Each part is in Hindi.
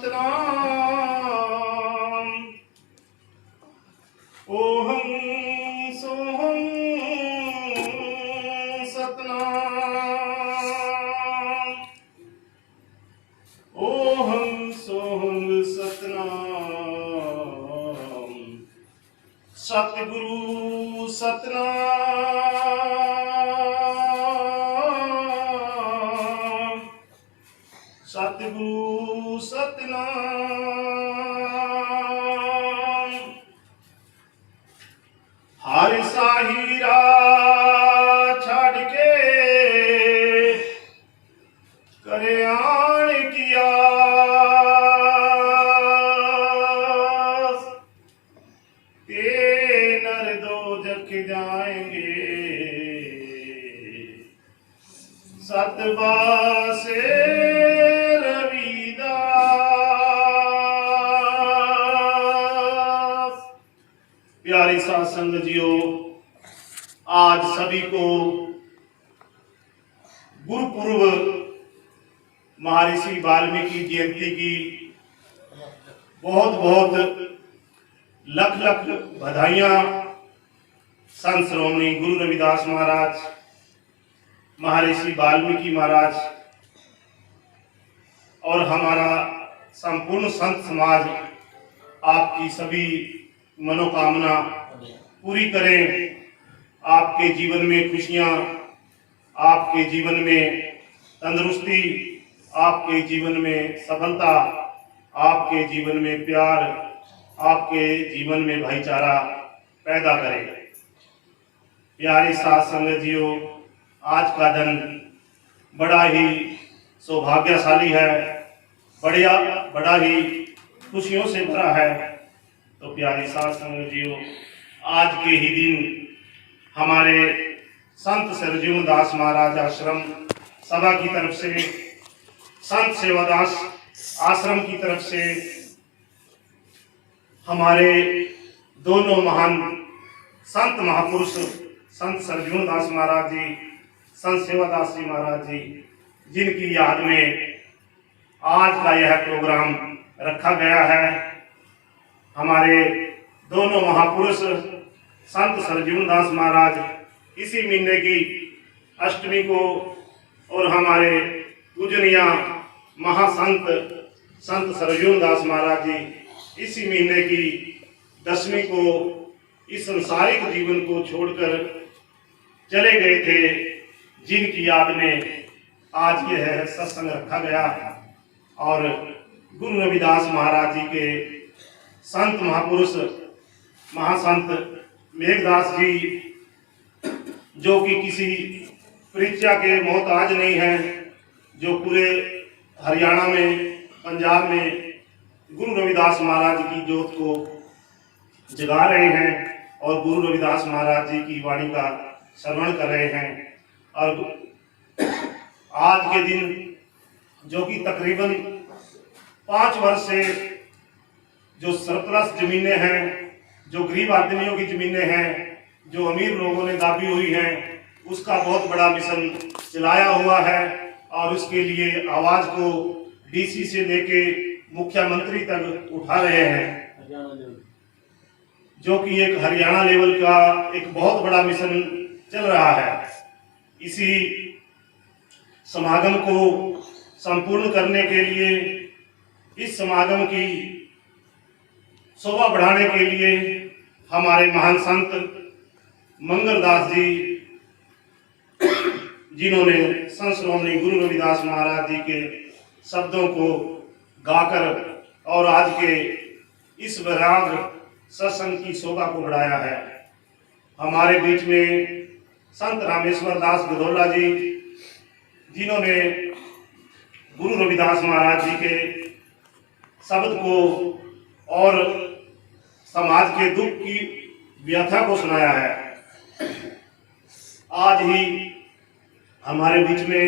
सतनाम ओहम सोहम सतनाम ओहम सोहम सतनाम सतगुरु सतनाम सतगुरु सतनाम हर साहिरा छड़ के करे आन किया ते नर दो जख जाएंगे सतबासे प्यारे साथ संगत जियो, आज सभी को गुरुपूर्व महर्षि वाल्मीकि जयंती की बहुत बहुत लख लख बधाइयां। संत श्रोमणी गुरु रविदास महाराज, महर्षि वाल्मीकि महाराज और हमारा संपूर्ण संत समाज आपकी सभी मनोकामना पूरी करें। आपके जीवन में खुशियां, आपके जीवन में तंदुरुस्ती, आपके जीवन में सफलता, आपके जीवन में प्यार, आपके जीवन में भाईचारा पैदा करें। प्यारे साथ संगत जियो, आज का दिन बड़ा ही सौभाग्यशाली है, बड़ा ही खुशियों से भरा है। तो प्यारे साथ संगत जियो, आज के ही दिन हमारे संत सरजून दास महाराज आश्रम सभा की तरफ से, संत सेवादास आश्रम की तरफ से हमारे दोनों महान संत महापुरुष संत सरजून दास महाराज जी, संत सेवादास जी महाराज जी, जिनकी याद में आज का यह प्रोग्राम रखा गया है। हमारे दोनों महापुरुष संत सरजून दास महाराज इसी महीने की अष्टमी को और हमारे पूजनीय महासंत संत सरजून दास महाराज जी इसी महीने की दसवीं को इस संसारिक जीवन को छोड़कर चले गए थे, जिनकी याद में आज यह सत्संग रखा गया। और गुरु रविदास महाराज जी के संत महापुरुष महासंत मेघदास जी, जो कि किसी परीक्षा के मोहताज नहीं है, जो पूरे हरियाणा में, पंजाब में गुरु रविदास महाराज की जोत को जगा रहे हैं और गुरु रविदास महाराज जी की वाणी का श्रवण कर रहे हैं। और आज के दिन जो कि तकरीबन 5 वर्ष से जो सरप्लस जमीनें हैं, जो गरीब आदमियों की जमीनें हैं, जो अमीर लोगों ने दाबी हुई हैं, उसका बहुत बड़ा मिशन चलाया हुआ है। और उसके लिए आवाज को डीसी से लेके मुख्यमंत्री तक उठा रहे हैं, जो कि एक हरियाणा लेवल का एक बहुत बड़ा मिशन चल रहा है। इसी समागम को संपूर्ण करने के लिए, इस समागम की शोभा बढ़ाने के लिए हमारे महान संत मंगलदास जी, जिन्होंने संत श्रोमणी गुरु रविदास महाराज जी के शब्दों को गाकर और आज के इस वैराग सत्संग की शोभा को बढ़ाया है। हमारे बीच में संत रामेश्वर दास गधोला जी, जिन्होंने गुरु रविदास महाराज जी के शब्द को और समाज के दुख की व्यथा को सुनाया है। आज ही हमारे बीच में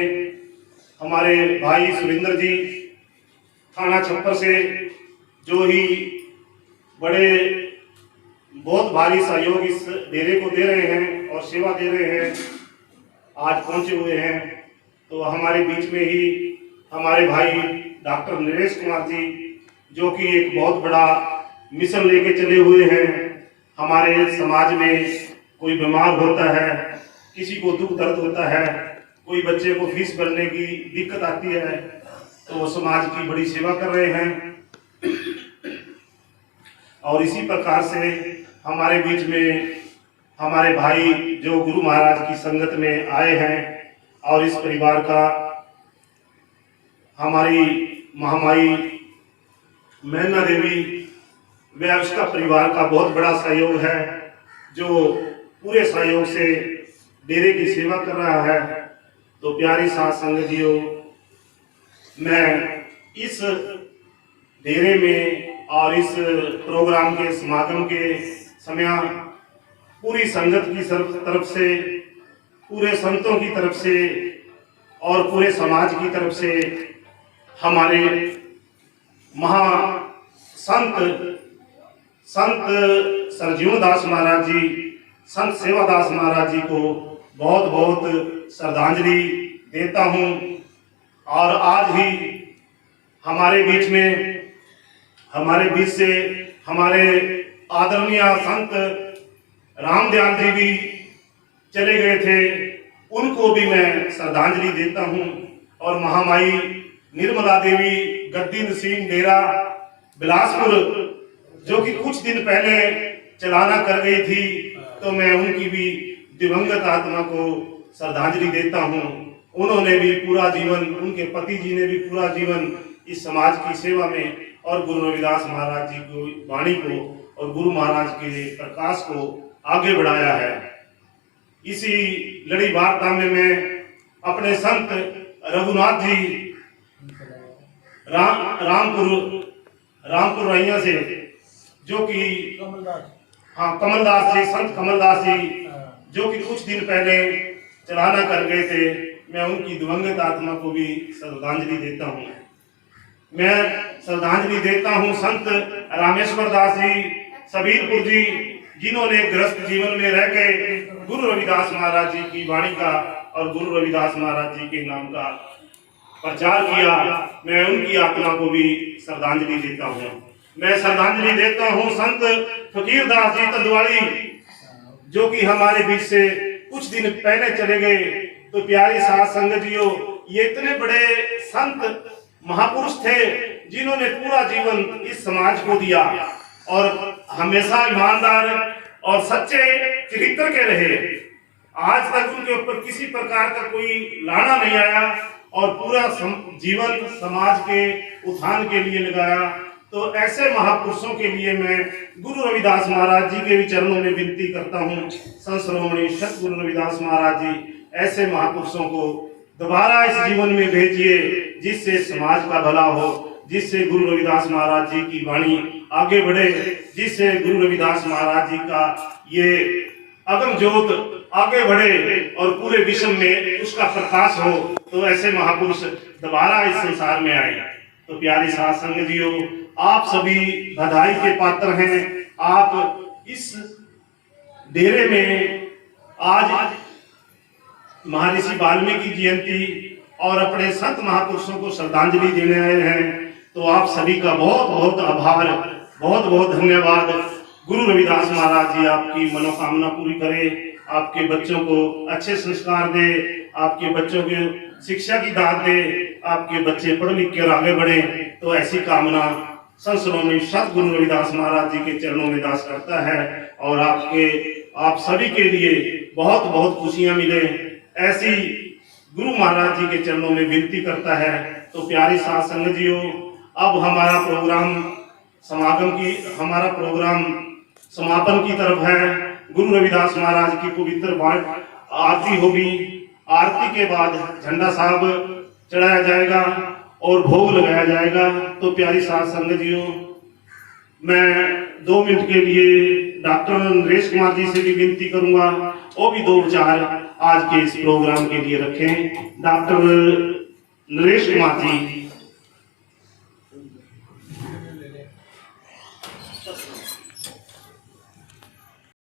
हमारे भाई सुरेंद्र जी थाना छप्पर से, जो ही बड़े बहुत भारी सहयोग इस डेरे को दे रहे हैं और सेवा दे रहे हैं, आज पहुंचे हुए हैं। तो हमारे बीच में ही हमारे भाई डॉक्टर नरेश कुमार जी, जो कि एक बहुत बड़ा मिशन लेके चले हुए हैं। हमारे समाज में कोई बीमार होता है, किसी को दुख दर्द होता है, कोई बच्चे को फीस भरने की दिक्कत आती है, तो वो समाज की बड़ी सेवा कर रहे हैं। और इसी प्रकार से हमारे बीच में हमारे भाई जो गुरु महाराज की संगत में आए हैं, और इस परिवार का हमारी महामाई मैना देवी व उसका परिवार का बहुत बड़ा सहयोग है, जो पूरे सहयोग से डेरे की सेवा कर रहा है। तो प्यारी साथ संगतियों, मैं इस डेरे में और इस प्रोग्राम के समागम के समय पूरी संगत की तरफ से, पूरे संतों की तरफ से और पूरे समाज की तरफ से हमारे संत सरजीवन दास महाराज जी, संत सेवादास महाराज जी को बहुत बहुत श्रद्धांजलि देता हूँ। और आज ही हमारे बीच से हमारे आदरणीय संत रामदयाल जी भी चले गए थे, उनको भी मैं श्रद्धांजलि देता हूँ। और महामाई निर्मला देवी गद्दी नसीम डेरा बिलासपुर, जो कि कुछ दिन पहले चलाना कर गई थी, तो मैं उनकी भी दिवंगत आत्मा को श्रद्धांजलि देता हूँ। उन्होंने भी पूरा जीवन, उनके पति जी ने भी पूरा जीवन इस समाज की सेवा में और गुरु रविदास महाराज जी को वाणी को और गुरु महाराज के प्रकाश को आगे बढ़ाया है। इसी लड़ी वार्ता में मैं अपने संत रघुनाथ जी रामपुर रैया से, जो कि कमलदास जी, संत कमलदास जी, जो कि कुछ दिन पहले चलाना कर गए थे, मैं उनकी दिवंगत आत्मा को भी श्रद्धांजलि देता हूँ। मैं श्रद्धांजलि देता हूँ संत रामेश्वर दास जी सबीरपुर जी, जिन्होंने गृहस्थ जीवन में रह के गुरु रविदास महाराज जी की वाणी का और गुरु रविदास महाराज जी के नाम का प्रचार किया। मैं उनकी आत्मा को भी श्रद्धांजलि देता हूँ। मैं श्रद्धांजलि देता हूँ संत फकीर दास जी तंदवाड़ी, जो कि हमारे बीच से कुछ दिन पहले चले गए। तो प्यारे साथ संगतियों, ये इतने बड़े संत महापुरुष थे जिन्होंने पूरा जीवन इस समाज को दिया और हमेशा ईमानदार और सच्चे चरित्र के रहे। आज तक उनके ऊपर किसी प्रकार का कोई लाना नहीं आया और पूरा जीवन समाज के उत्थान के लिए लगाया। तो ऐसे महापुरुषों के लिए मैं गुरु रविदास महाराज जी के भी चरणों में विनती करता हूँ, संत श्रोमणी सत गुरु रविदास महाराज जी, ऐसे महापुरुषों को दोबारा इस जीवन में भेजिए, जिससे समाज का भला हो, जिससे गुरु रविदास महाराज जी की वाणी आगे बढ़े, जिससे गुरु रविदास महाराज जी का ये अगम ज्योत आगे बढ़े और पूरे विश्व में उसका प्रकाश हो। तो ऐसे महापुरुष दोबारा इस संसार में आए। तो प्यारे साथ संगतियों, आप सभी बधाई के पात्र हैं। आप इस डेरे में आज महर्षि वाल्मीकि जयंती और अपने संत महापुरुषों को श्रद्धांजलि देने आए हैं। तो आप सभी का बहुत बहुत आभार, बहुत बहुत धन्यवाद। गुरु रविदास महाराज जी आपकी मनोकामना पूरी करे, आपके बच्चों को अच्छे संस्कार दे, आपके बच्चों को शिक्षा की दात दे, आपके बच्चे पढ़ लिख कर आगे बढ़े। तो ऐसी कामना संत श्रोमणी सत गुरु रविदास महाराज जी के चरणों में दास करता है और आप सभी के लिए बहुत बहुत खुशियां मिले, ऐसी गुरु महाराज जी के चरणों में विनती करता है। तो प्यारी साथ संगतियों, अब हमारा प्रोग्राम समापन की तरफ है। गुरु रविदास महाराज की पवित्र आरती होगी। आरती के बाद झंडा साहब चढ़ाया जाएगा और भोग लगाया जाएगा। तो प्यारी साथ संगतियों, मैं 2 मिनट के लिए डॉक्टर नरेश कुमार जी से भी विनती करूंगा, वो भी 2 विचार आज के इस प्रोग्राम के लिए रखें। डॉक्टर नरेश कुमार जी।